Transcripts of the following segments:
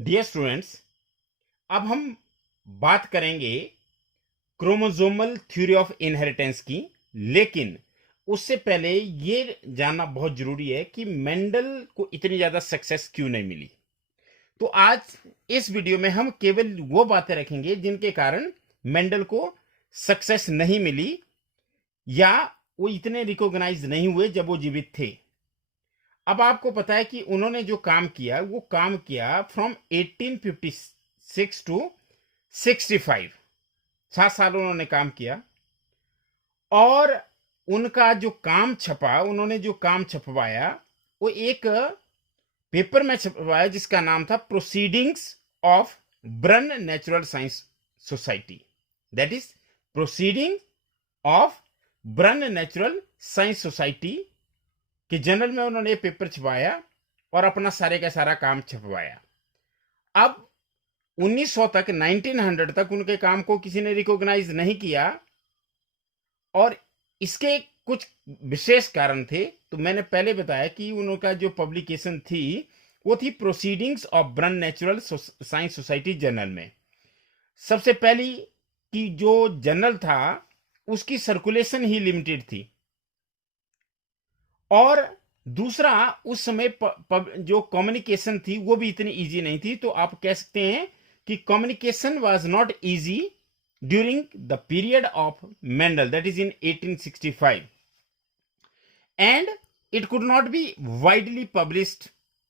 Dear students, अब हम बात करेंगे क्रोमोसोमल थ्योरी ऑफ इनहेरिटेंस की। लेकिन उससे पहले ये जानना बहुत जरूरी है कि मेंडल को इतनी ज्यादा सक्सेस क्यों नहीं मिली। तो आज इस वीडियो में हम केवल वो बातें रखेंगे जिनके कारण मेंडल को सक्सेस नहीं मिली या वो इतने रिकॉग्नाइज नहीं हुए जब वो जीवित थे। अब आपको पता है कि उन्होंने जो काम किया वो काम किया फ्रॉम 1856 टू 65। 7 साल उन्होंने काम किया और उनका जो काम छपा, उन्होंने जो काम छपवाया वो एक पेपर में छपवाया जिसका नाम था proceedings of Brunn natural science society. That is proceeding of Brunn natural science society के जर्नल में उन्होंने ये पेपर छपवाया और अपना सारे का सारा काम छपवाया। अब 1900 तक 1900 तक उनके काम को किसी ने रिकॉग्नाइज नहीं किया और इसके कुछ विशेष कारण थे। तो मैंने पहले बताया कि उनका जो पब्लिकेशन थी वो थी proceedings of Brunn natural science society journal में। सबसे पहली कि जो जर्नल था उसकी सर्कुलेशन ही लिमिटेड थी और दूसरा उस समय जो कम्युनिकेशन थी वो भी इतनी इजी नहीं थी। तो आप कह सकते हैं कि communication was not easy during the period of Mendel, that is in 1865, and it could not be widely published.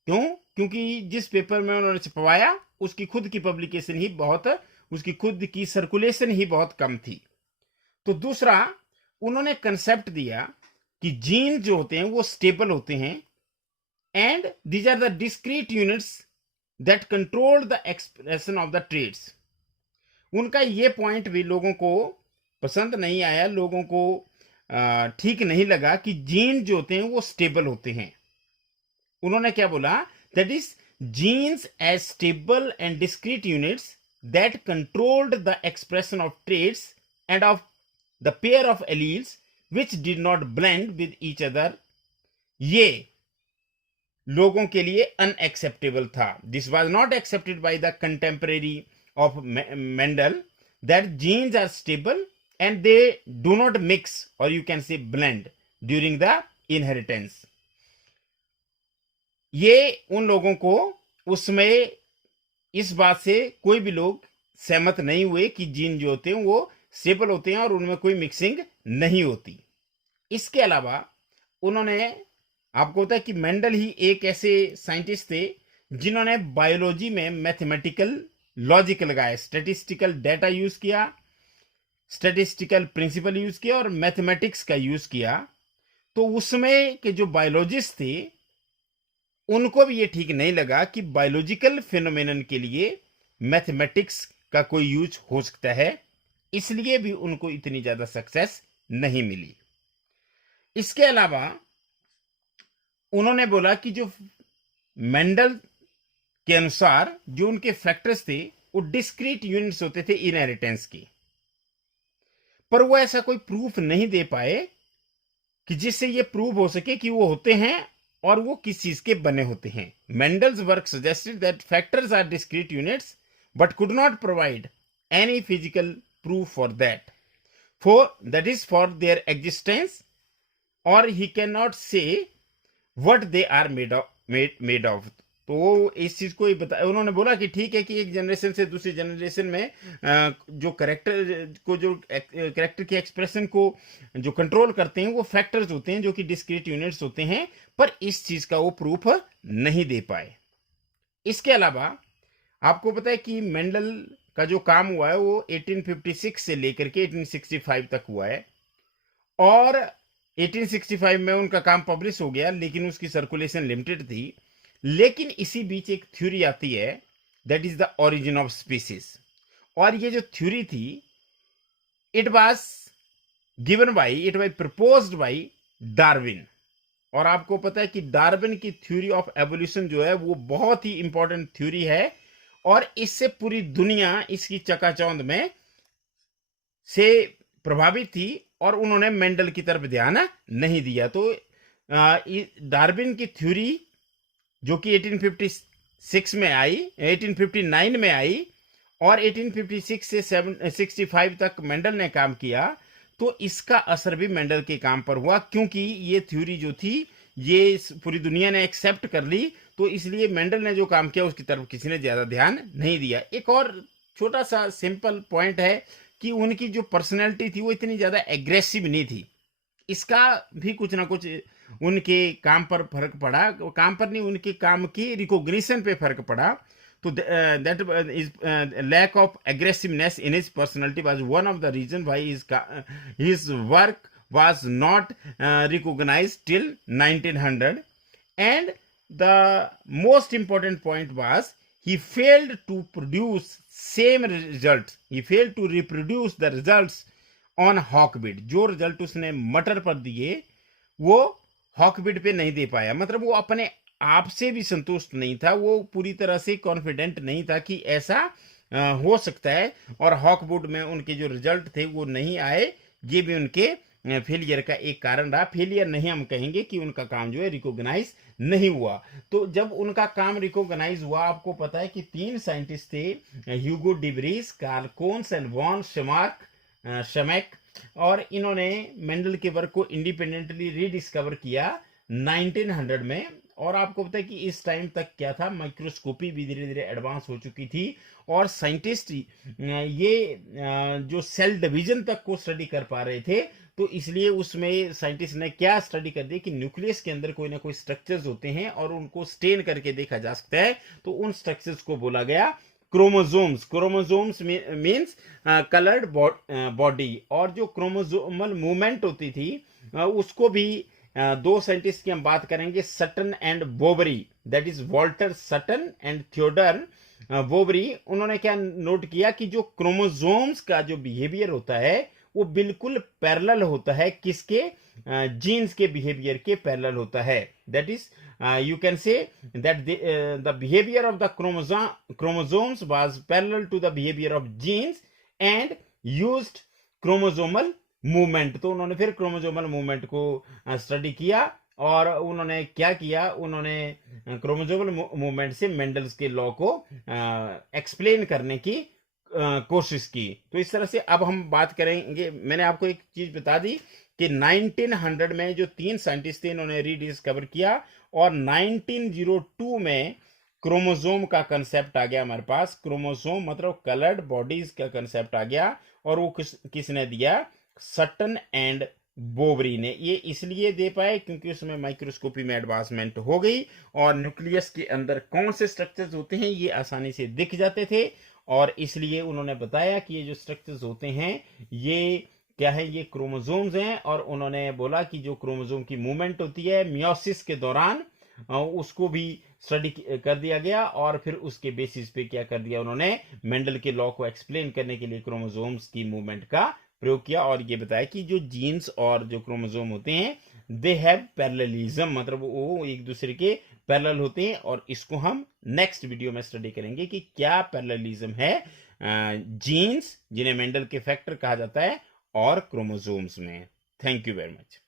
क्योंकि जिस पेपर में उन्होंने छपवाया उसकी खुद की पब्लिकेशन ही बहुत, उसकी खुद की सर्कुलेशन ही बहुत कम थी। तो दूसरा उन्होंने कंसेप्ट दिया कि जीन जो होते हैं वो स्टेबल होते हैं and these are the discrete units that control the expression of the traits. उनका ये पॉइंट भी लोगों को पसंद नहीं आया, लोगों को ठीक नहीं लगा कि जीन जो होते हैं वो स्टेबल होते हैं। उन्होंने क्या बोला, that is genes as stable and discrete units that controlled the expression of traits and of the pair of alleles which did not blend with each other, ये लोगों के लिए अनएक्सेप्टेबल था। This was not accepted by the contemporary of Mendel that genes are stable and they do not mix और you can say blend during the inheritance. ये उन लोगों को उसमें इस बात से कोई भी लोग सहमत नहीं हुए कि जीन जो होते हैं वो स्टेबल होते हैं और उनमें कोई मिक्सिंग नहीं होती। इसके अलावा उन्होंने, आपको पता है कि मेंडल ही एक ऐसे साइंटिस्ट थे जिन्होंने बायोलॉजी में मैथमेटिकल लॉजिक लगाया, स्टैटिस्टिकल डेटा यूज किया, स्टैटिस्टिकल प्रिंसिपल यूज किया और मैथमेटिक्स का यूज किया। तो उसमें के जो बायोलॉजिस्ट थे उनको भी ये ठीक नहीं लगा कि बायोलॉजिकल फिनोमेनन के लिए मैथमेटिक्स का कोई यूज हो सकता है, इसलिए भी उनको इतनी ज्यादा सक्सेस नहीं मिली। इसके अलावा उन्होंने बोला कि जो मेंडल के अनुसार जो उनके फैक्टर्स थे वो डिस्क्रीट यूनिट्स होते थे इनहेरिटेंस के, पर वो ऐसा कोई प्रूफ नहीं दे पाए कि जिससे ये प्रूव हो सके कि वो होते हैं और वो किस चीज के बने होते हैं। Mendel's work suggested that factors are discrete units but could not provide any physical proof for that, that is for their existence, or he cannot say what they are made of। तो इस चीज को ही उन्होंने बोला कि ठीक है कि एक जनरेशन से दूसरी जनरेशन में जो करेक्टर के एक्सप्रेशन को जो कंट्रोल करते हैं वो फैक्टर्स होते हैं जो कि डिस्क्रीट यूनिट्स होते हैं, पर इस चीज का वो प्रूफ नहीं दे पाए। इसके अलावा आपको पता है कि मेंडल का जो काम हुआ है वो 1856 से लेकर के 1865 तक हुआ है और 1865 में उनका काम पब्लिश हो गया, लेकिन उसकी सर्कुलेशन लिमिटेड थी। लेकिन इसी बीच एक थ्योरी आती है, that is the origin of species, और ये जो थ्योरी थी it was proposed by Darwin. और आपको पता है कि डार्विन की थ्योरी ऑफ एवोल्यूशन जो है वो बहुत ही इंपॉर्टेंट थ्योरी है और इससे पूरी दुनिया इसकी चकाचौंध में से प्रभावित थी और उन्होंने मेंडल की तरफ ध्यान नहीं दिया। तो डार्विन की थ्योरी जो कि 1856 में आई, 1859 में आई, और 1856 से 65 तक मेंडल ने काम किया, तो इसका असर भी मेंडल के काम पर हुआ, क्योंकि ये थ्योरी जो थी ये पूरी दुनिया ने एक्सेप्ट कर ली, तो इसलिए मेंडल ने जो काम किया उसकी तरफ किसी ने ज़्यादा ध्यान नहीं दिया। एक और छोटा सा सिंपल पॉइंट है कि उनकी जो पर्सनैलिटी थी वो इतनी ज़्यादा एग्रेसिव नहीं थी, इसका भी कुछ ना कुछ उनके काम पर फर्क पड़ा, काम पर नहीं, उनके काम की रिकॉग्निशन पे फर्क पड़ा। तो that is lack of aggressiveness in his personality was one of the reason why his work was not recognized till 1900. And the most important point was he failed to produce same results, he failed to reproduce the results on hawkbit. जो result उसने मटर पर दिए वो हॉकबिट पे नहीं दे पाया, मतलब वो अपने आप से भी संतुष्ट नहीं था, वो पूरी तरह से कॉन्फिडेंट नहीं था कि ऐसा हो सकता है, और हॉकवुड में उनके जो रिजल्ट थे वो नहीं आए, ये भी उनके फेलियर का एक कारण रहा। फेलियर नहीं हम कहेंगे कि उनका काम जो है रिकॉग्नाइज नहीं हुआ। तो जब उनका काम रिकॉग्नाइज हुआ, आपको पता है कि 3 साइंटिस्ट थे, Hugo de Vries, Carl Correns and von Tschermak, और इन्होंने मेंडल के वर्क को इंडिपेंडेंटली रीडिस्कवर किया 1900 में। और आपको पता है कि इस टाइम तक क्या था, माइक्रोस्कोपी भी धीरे धीरे एडवांस हो चुकी थी, और साइंटिस्ट ये जो सेल डिवीजन तक को स्टडी कर पा रहे थे, तो इसलिए उसमें साइंटिस्ट ने क्या स्टडी कर दी कि न्यूक्लियस के अंदर कोई ना कोई स्ट्रक्चर्स होते हैं और उनको स्टेन करके देखा जा सकता है, तो उन स्ट्रक्चर्स को बोला गया chromosomes. Chromosomes means coloured body, और जो क्रोमोसोमल मूवमेंट होती थी उसको भी 2 साइंटिस्ट की हम बात करेंगे, Sutton and Boveri, that is Walter Sutton and Theodor Boveri. उन्होंने क्या नोट किया कि जो क्रोमोसोम्स का जो बिहेवियर होता है वो बिल्कुल पैरेलल होता है, किसके, जीन्स के बिहेवियर के पैरेलल होता है। That is you can say that the behavior of the chromosomes was parallel to the behavior of genes and used chromosomal movement। तो उन्होंने फिर क्रोमोसोमल मूवमेंट को स्टडी किया, और उन्होंने क्या किया, उन्होंने क्रोमोसोमल मूवमेंट से मेंडल्स के लॉ को एक्सप्लेन करने की कोशिश की। तो इस तरह से अब हम बात करेंगे, मैंने आपको एक चीज बता दी कि 1900 में जो 3 साइंटिस्ट थे इन्होंने रीडिस्कवर किया, और 1902 में क्रोमोसोम का कंसेप्ट आ गया हमारे पास। क्रोमोसोम मतलब कलर्ड बॉडीज का कंसेप्ट आ गया, और वो किसने दिया, सटन एंड बोबरी ने। ये इसलिए दे पाए क्योंकि उसमें माइक्रोस्कोपी में एडवांसमेंट हो गई, और न्यूक्लियस के अंदर कौन से स्ट्रक्चर्स होते हैं ये आसानी से दिख जाते थे, और इसलिए उन्होंने बताया कि ये जो स्ट्रक्चर्स होते हैं ये क्या है, ये क्रोमोसोम्स हैं। और उन्होंने बोला कि जो क्रोमोसोम की मूवमेंट होती है मियोसिस के दौरान, उसको भी स्टडी कर दिया गया, और फिर उसके बेसिस पे क्या कर दिया उन्होंने, मेंडल के लॉ को एक्सप्लेन करने के लिए क्रोमोसोम्स की मूवमेंट का प्रयोग किया, और ये बताया कि जो जीन्स और जो क्रोमोसोम होते हैं दे हैव पैरेललिज्म, मतलब वो एक दूसरे के पैरेलल होते हैं, और इसको हम नेक्स्ट वीडियो में स्टडी करेंगे कि क्या पैरेललिज्म है जीन्स, जिन्हें मेंडल के फैक्टर कहा जाता है, और क्रोमोसोम्स में। Thank you very much.